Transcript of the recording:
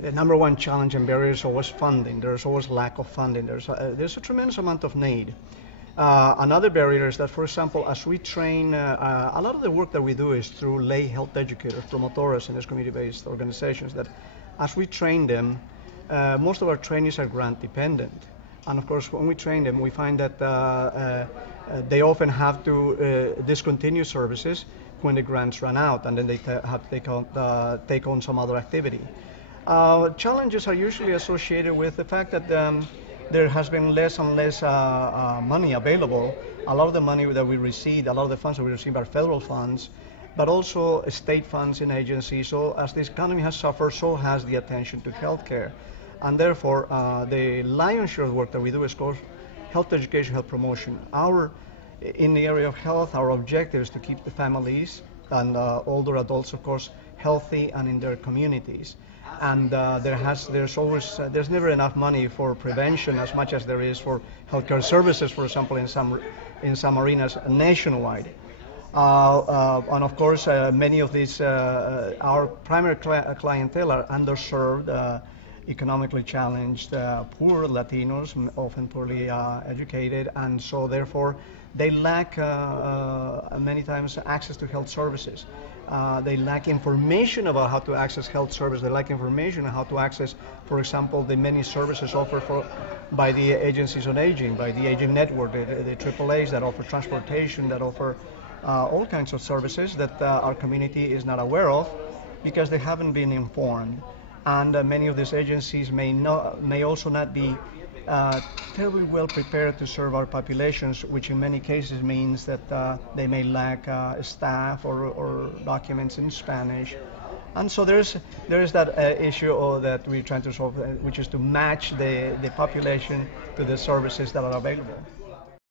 The number one challenge and barrier is always funding. There's always lack of funding. There's a tremendous amount of need. Another barrier is that, for example, as we train, a lot of the work that we do is through lay health educators, promotores in these community-based organizations, that as we train them, most of our trainees are grant dependent. And of course, when we train them, we find that they often have to discontinue services when the grants run out, and then they have to take on some other activity. Challenges are usually associated with the fact that there has been less and less money available. A lot of the money that we receive, a lot of the funds that we receive are federal funds, but also state funds in agencies. So as this economy has suffered, so has the attention to healthcare. And therefore, the lion's share of the work that we do is called health education, health promotion. In the area of health, our objective is to keep the families and older adults, of course, healthy and in their communities. And there's never enough money for prevention as much as there is for healthcare services, for example, in some arenas nationwide. And of course, many of these, our primary clientele are underserved, economically challenged, poor Latinos, often poorly educated, and so therefore they lack many times access to health services. They lack information about how to access health services. They lack information on how to access, for example, the many services offered by the agencies on aging, by the aging network, the AAAs that offer transportation, that offer all kinds of services that our community is not aware of because they haven't been informed. And many of these agencies may also not be terribly well prepared to serve our populations, which in many cases means that they may lack staff or documents in Spanish. And so there is that issue that we're trying to solve, which is to match the population to the services that are available.